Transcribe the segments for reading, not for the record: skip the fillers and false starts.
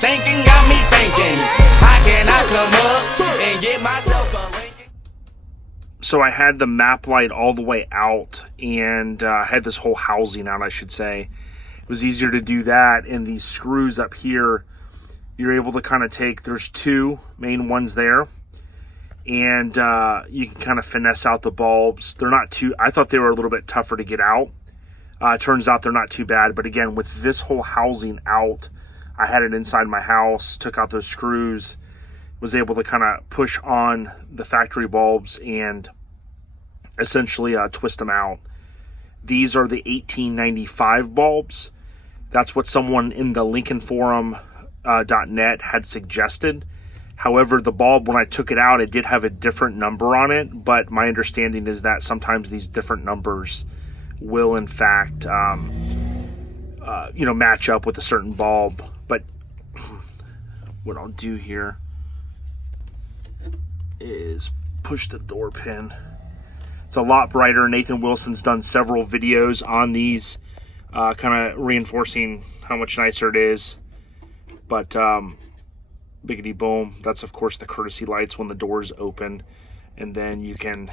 thinking got me thinking, how can I come up and get myself a Lincoln? So I had the map light all the way out, and had this whole housing out, I should say. It was easier to do that, and these screws up here, you're able to kind of take, there's two main ones there, and you can kind of finesse out the bulbs. They're not too, I thought they were a little bit tougher to get out. Turns out they're not too bad, but again, with this whole housing out, I had it inside my house, took out those screws, was able to kind of push on the factory bulbs and essentially twist them out. These are the 1895 bulbs. That's what someone in the Lincoln Forum .net had suggested. However, the bulb, when I took it out, it did have a different number on it, but my understanding is that sometimes these different numbers will in fact match up with a certain bulb. But what I'll do here is push the door pin. It's a lot brighter. Nathan Wilson's done several videos on these, kind of reinforcing how much nicer it is. But biggity boom, that's of course the courtesy lights when the doors open, and then you can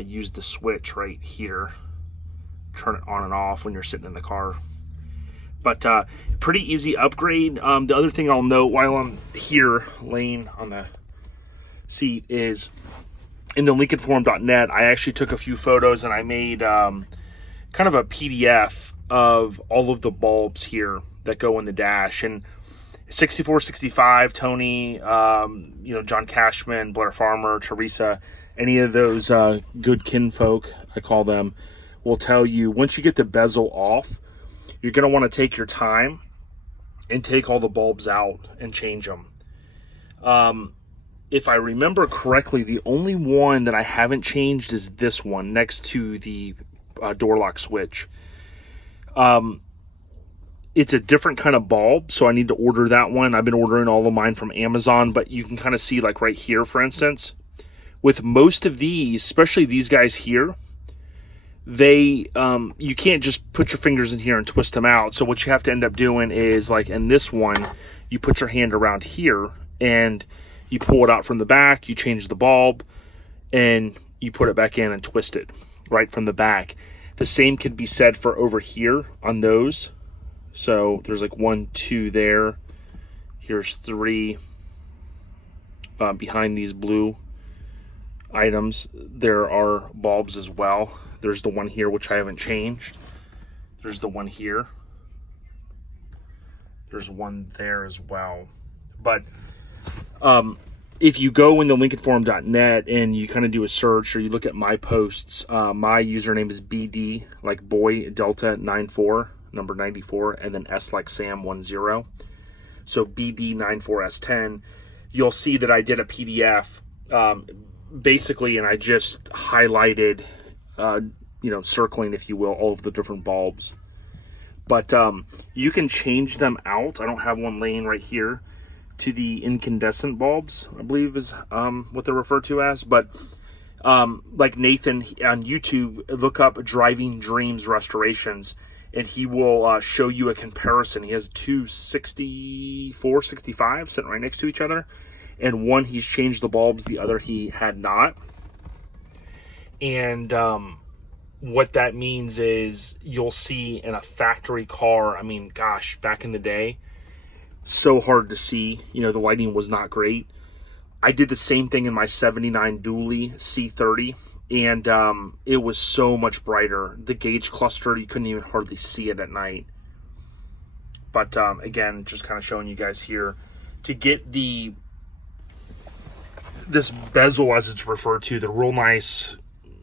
use the switch right here, turn it on and off when you're sitting in the car. But pretty easy upgrade. The other thing I'll note while I'm here laying on the seat is in the lincolnforum.net, I actually took a few photos and I made kind of a PDF of all of the bulbs here that go in the dash. And 64, 65, Tony, John Cashman, Blair Farmer, Teresa, any of those good kinfolk, I call them, will tell you once you get the bezel off, you're going to want to take your time and take all the bulbs out and change them. If I remember correctly, the only one that I haven't changed is this one next to the door lock switch. It's a different kind of bulb, so I need to order that one. I've been ordering all of mine from Amazon, but you can kind of see, like right here, for instance, with most of these, especially these guys here, they you can't just put your fingers in here and twist them out. So what you have to end up doing is, like in this one, you put your hand around here and you pull it out from the back, you change the bulb, and you put it back in and twist it right from the back. The same could be said for over here on those. So there's like 1, 2 there. Here's 3 behind these blue items. There are bulbs as well. There's the one here, which I haven't changed. There's the one here. There's one there as well. But if you go in the lincolnforum.net and you kind of do a search or you look at my posts, my username is BD, like boy, Delta 94, number 94, and then S like Sam 10. So BD94S10. You'll see that I did a PDF basically, and I just highlighted, circling, if you will, all of the different bulbs. But you can change them out. I don't have one laying right here, to the incandescent bulbs, I believe is what they're referred to as. But like Nathan on YouTube, look up Driving Dreams Restorations, and he will show you a comparison. He has two 64, 65 sitting right next to each other, and one he's changed the bulbs, the other he had not. And what that means is you'll see in a factory car, I mean, gosh, back in the day, so hard to see. The lighting was not great. I did the same thing in my 79 Dually C30, and it was so much brighter. The gauge cluster, you couldn't even hardly see it at night. But again, just kind of showing you guys here, to get this bezel, as it's referred to, the real nice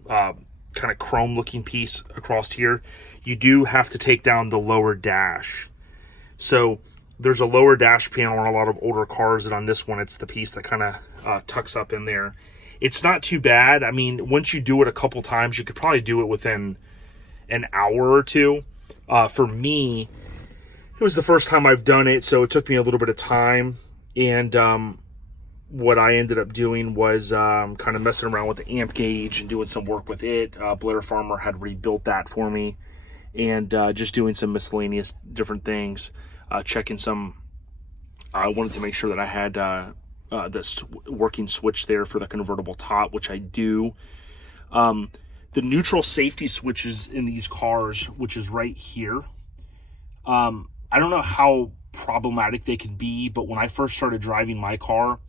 kind of chrome looking piece across here, you do have to take down the lower dash. So there's a lower dash panel on a lot of older cars, and on this one, it's the piece that kind of tucks up in there. It's not too bad. I mean, once you do it a couple times, you could probably do it within an hour or two. For me, it was the first time I've done it, so it took me a little bit of time. And what I ended up doing was kind of messing around with the amp gauge and doing some work with it. Blair Farmer had rebuilt that for me, and just doing some miscellaneous different things. checking some. I wanted to make sure that I had this working switch there for the convertible top, which I do. The neutral safety switches in these cars, which is right here, I don't know how problematic they can be, but when I first started driving my car,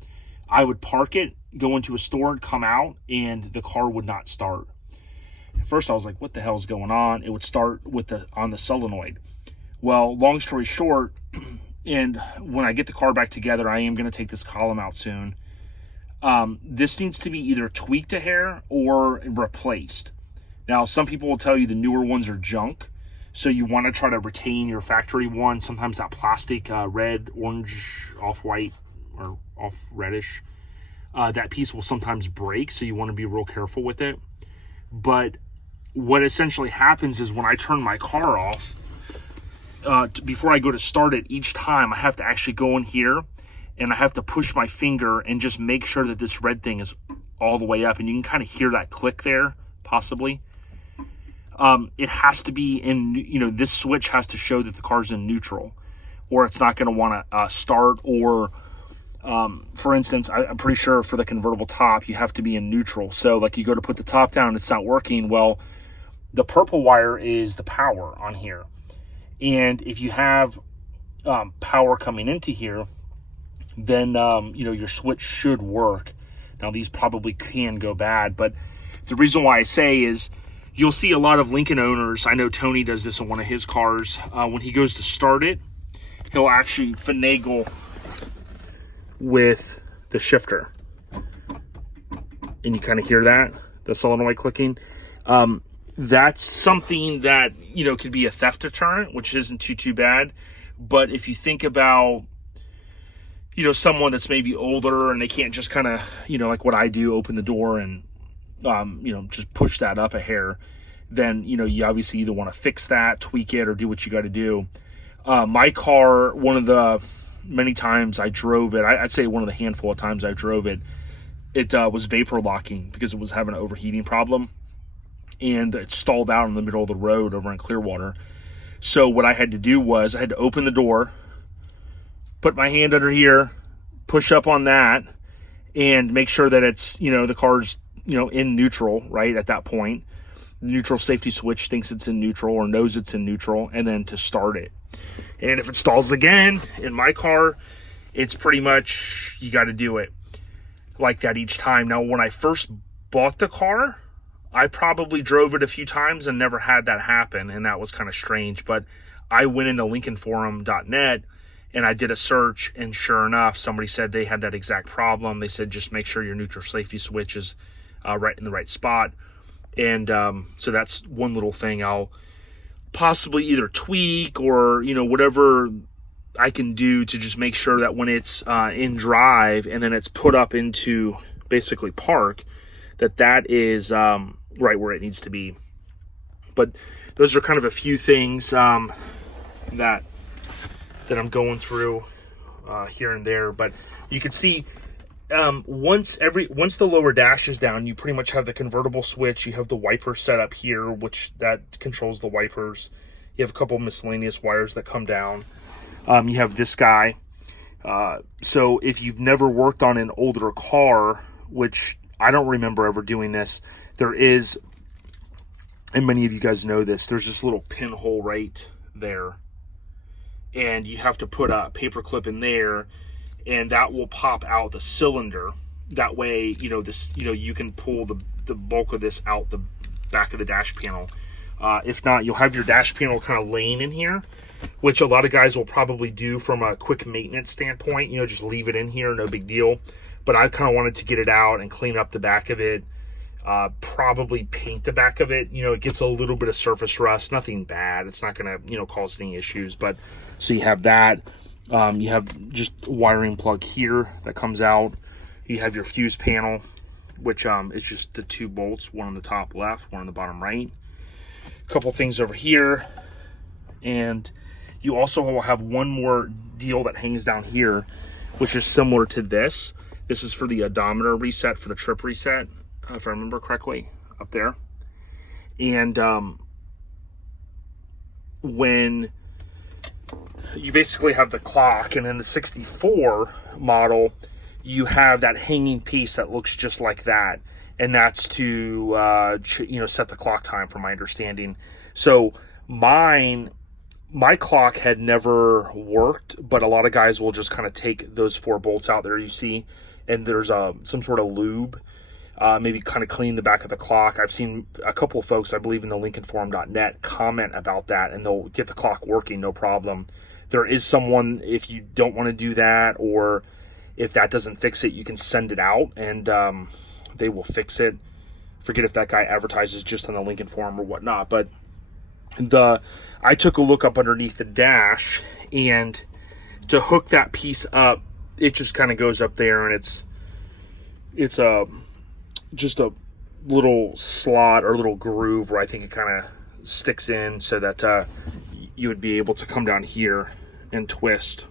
I would park it, go into a store, and come out, and the car would not start. At first, I was like, what the hell is going on? It would start on the solenoid. Well, long story short, and when I get the car back together, I am going to take this column out soon. This needs to be either tweaked a hair or replaced. Now, some people will tell you the newer ones are junk, so you want to try to retain your factory one. Sometimes that plastic, red, orange, off-white, or off-reddish, that piece will sometimes break, so you want to be real careful with it. But what essentially happens is when I turn my car off, before I go to start it, each time I have to actually go in here and I have to push my finger and just make sure that this red thing is all the way up. And you can kind of hear that click there, possibly. It has to be in, this switch has to show that the car's in neutral, or it's not going to want to start. Or, for instance, I'm pretty sure for the convertible top, you have to be in neutral. So like you go to put the top down, it's not working. Well, the purple wire is the power on here. And if you have power coming into here, then, your switch should work. Now, these probably can go bad, but the reason why I say is you'll see a lot of Lincoln owners. I know Tony does this in one of his cars. When he goes to start it, he'll actually finagle with the shifter. And you kind of hear that, the solenoid clicking. That's something that, could be a theft deterrent, which isn't too bad. But if you think about, someone that's maybe older and they can't just kind of, like what I do, open the door and, just push that up a hair, then, you obviously either want to fix that, tweak it, or do what you got to do. My car, one of the many times I drove it, I'd say one of the handful of times I drove it, it was vapor locking because it was having an overheating problem. And it stalled out in the middle of the road over in Clearwater. So what I had to do was I had to open the door, put my hand under here, push up on that, and make sure that it's, the car's, in neutral, right, at that point. The neutral safety switch thinks it's in neutral or knows it's in neutral, and then to start it. And if it stalls again, in my car, it's pretty much, you got to do it like that each time. Now, when I first bought the car, I probably drove it a few times and never had that happen, and that was kind of strange. But I went into LincolnForum.net and I did a search, and sure enough, somebody said they had that exact problem. They said just make sure your neutral safety switch is right in the right spot. And so that's one little thing I'll possibly either tweak or, whatever I can do to just make sure that when it's in drive and then it's put up into basically park, that is right where it needs to be. But those are kind of a few things that I'm going through here and there. But you can see once the lower dash is down, you pretty much have the convertible switch. You have the wiper set up here, which that controls the wipers. You have a couple miscellaneous wires that come down. You have this guy. So if you've never worked on an older car, which I don't remember ever doing this, there is, and many of you guys know this, there's this little pinhole right there. And you have to put a paper clip in there, and that will pop out the cylinder. That way, you can pull the bulk of this out the back of the dash panel. If not, you'll have your dash panel kind of laying in here, which a lot of guys will probably do from a quick maintenance standpoint. Just leave it in here, no big deal. But I kind of wanted to get it out and clean up the back of it. Probably paint the back of it. It gets a little bit of surface rust, nothing bad. It's not going to, cause any issues. But so you have that. You have just a wiring plug here that comes out. You have your fuse panel, which is just the two bolts, one on the top left, one on the bottom right. A couple things over here. And you also will have one more deal that hangs down here, which is similar to this. This is for the odometer reset, for the trip reset, if I remember correctly, up there. And when you basically have the clock, and in the 64 model, you have that hanging piece that looks just like that, and that's to set the clock time, from my understanding. So my clock had never worked, but a lot of guys will just kind of take those 4 bolts out there you see, and there's some sort of lube, maybe kind of clean the back of the clock. I've seen a couple of folks, I believe in the lincolnforum.net, comment about that, and they'll get the clock working, no problem. There is someone, if you don't want to do that, or if that doesn't fix it, you can send it out, and they will fix it. Forget if that guy advertises just on the Lincoln Forum or whatnot, but I took a look up underneath the dash, and to hook that piece up, it just kind of goes up there, and it's just a little slot or little groove where I think it kind of sticks in, so that you would be able to come down here and twist.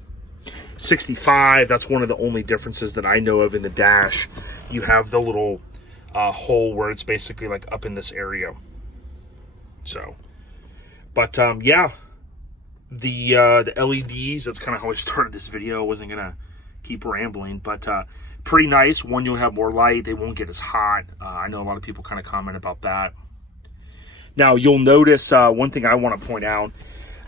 65, that's one of the only differences that I know of in the dash. You have the little hole where it's basically like up in this area. So, but yeah, the LEDs, that's kind of how I started this video. I wasn't gonna keep rambling, but pretty nice. One, you'll have more light, they won't get as hot. I know a lot of people kind of comment about that. Now you'll notice one thing I want to point out,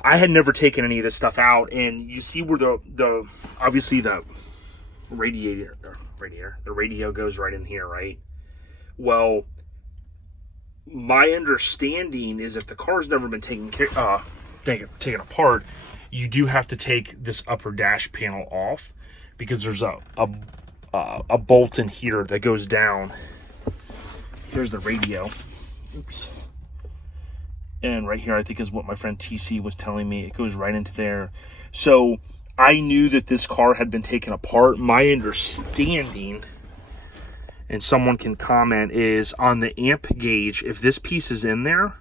I had never taken any of this stuff out, and you see where the obviously the radio goes right in here, right? Well, my understanding is if the car's never been taken apart, you do have to take this upper dash panel off, because there's a bolt in here that goes down. Here's the radio. Oops. And right here, I think, is what my friend TC was telling me. It goes right into there. So I knew that this car had been taken apart. My understanding, and someone can comment, is on the amp gauge, if this piece is in there,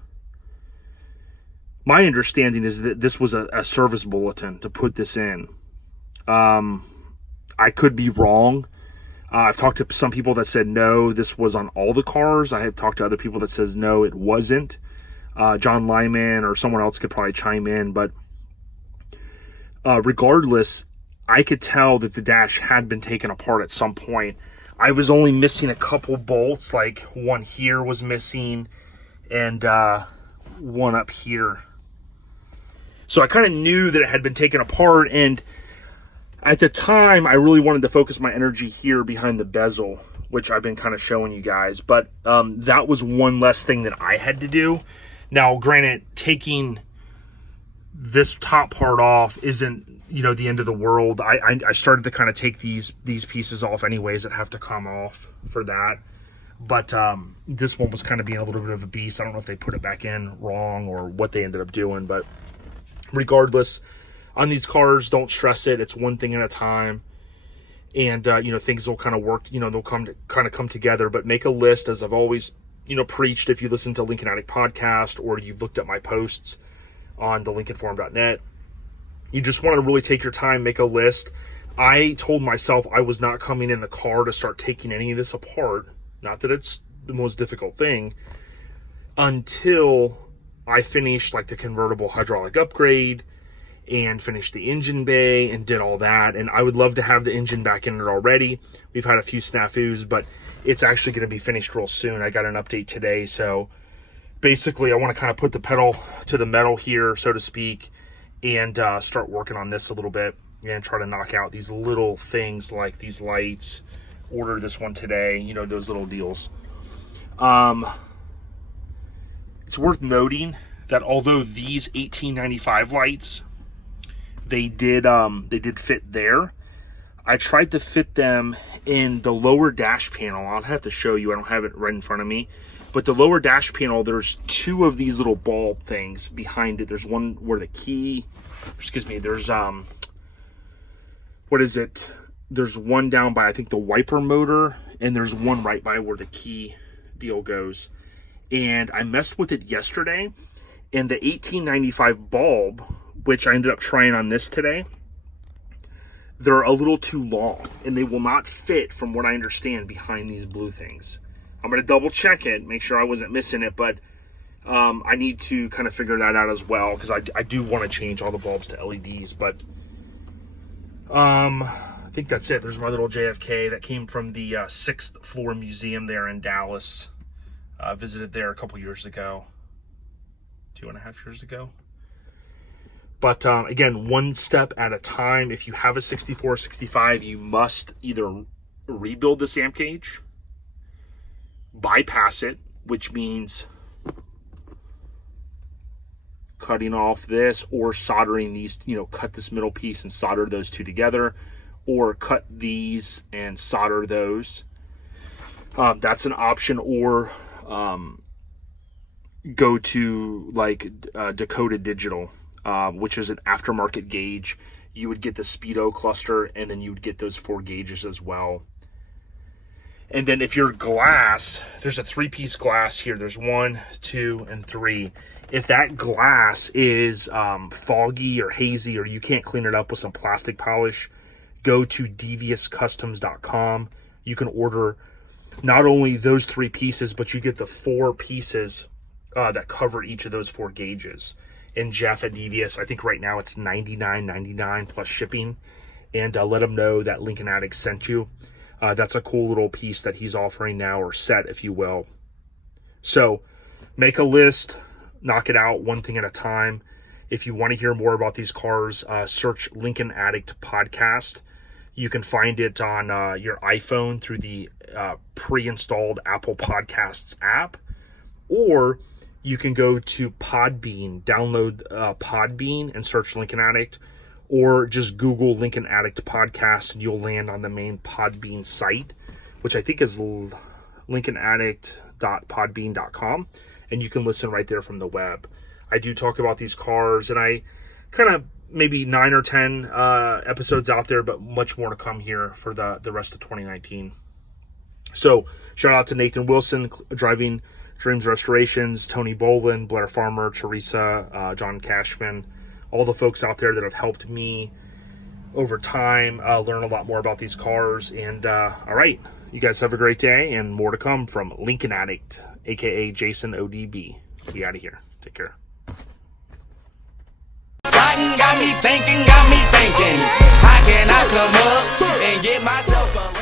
my understanding is that this was a service bulletin to put this in. I could be wrong. I've talked to some people that said no, this was on all the cars. I have talked to other people that says no, it wasn't. John Lyman or someone else could probably chime in, but regardless, I could tell that the dash had been taken apart at some point. I was only missing a couple bolts, like one here was missing, and one up here. So I kind of knew that it had been taken apart, and at the time, I really wanted to focus my energy here behind the bezel, which I've been kind of showing you guys, but that was one less thing that I had to do. Now, granted, taking this top part off isn't, the end of the world. I started to kind of take these pieces off anyways that have to come off for that. But this one was kind of being a little bit of a beast. I don't know if they put it back in wrong or what they ended up doing. But regardless, on these cars, don't stress it. It's one thing at a time. And, things will kind of work, they'll come together. But make a list, as I've always preached. If you listen to Lincoln Addict podcast, or you've looked at my posts on the lincolnforum.net, you just want to really take your time, make a list. I told myself I was not coming in the car to start taking any of this apart. Not that it's the most difficult thing, until I finished like the convertible hydraulic upgrade and finished the engine bay and did all that. And I would love to have the engine back in it already. We've had a few snafus, but it's actually going to be finished real soon. I got an update today. So basically, I want to kind of put the pedal to the metal here, so to speak, and start working on this a little bit and try to knock out these little things like these lights. Order this one today, those little deals. It's worth noting that although these 1895 lights, they did fit there, I tried to fit them in the lower dash panel. I'll have to show you. I don't have it right in front of me. But the lower dash panel, there's two of these little bulb things behind it. There's one where the key, there's, what is it? There's one down by, I think, the wiper motor, and there's one right by where the key deal goes. And I messed with it yesterday, and the 1895 bulb, which I ended up trying on this today, they're a little too long, and they will not fit, from what I understand, behind these blue things. I'm going to double check it, make sure I wasn't missing it, but I need to kind of figure that out as well, because I do want to change all the bulbs to LEDs, but I think that's it. There's my little JFK that came from the 6th floor museum there in Dallas. Visited there a couple years ago, 2.5 years ago. But again, one step at a time. If you have a 64, 65, you must either rebuild the SAM cage, bypass it, which means cutting off this or soldering these, cut this middle piece and solder those two together, or cut these and solder those. That's an option, or go to like Dakota Digital, which is an aftermarket gauge. You would get the Speedo cluster, and then you would get those 4 gauges as well. And then if you're glass, there's a 3-piece glass here. There's 1, 2, and 3. If that glass is foggy or hazy, or you can't clean it up with some plastic polish, go to deviouscustoms.com. You can order not only those 3 pieces, but you get the 4 pieces that cover each of those 4 gauges. And Jeff at Devious, I think right now it's $99.99 plus shipping. And let him know that Lincoln Addict sent you. That's a cool little piece that he's offering now, or set, if you will. So make a list, knock it out one thing at a time. If you want to hear more about these cars, search Lincoln Addict podcast. You can find it on your iPhone through the pre-installed Apple Podcasts app, or you can go to Podbean, download Podbean and search Lincoln Addict, or just Google Lincoln Addict podcast and you'll land on the main Podbean site, which I think is lincolnaddict.podbean.com, and you can listen right there from the web. I do talk about these cars, and I kind of maybe 9 or 10 episodes out there, but much more to come here for the rest of 2019. So shout out to Nathan Wilson, Driving Dreams Restorations, Tony Boland, Blair Farmer, Teresa, John Cashman, all the folks out there that have helped me over time learn a lot more about these cars. And all right, you guys have a great day, and more to come from Lincoln Addict, aka Jason ODB. Be out of here. Take care. Got me thinking, how can I come up and get myself up?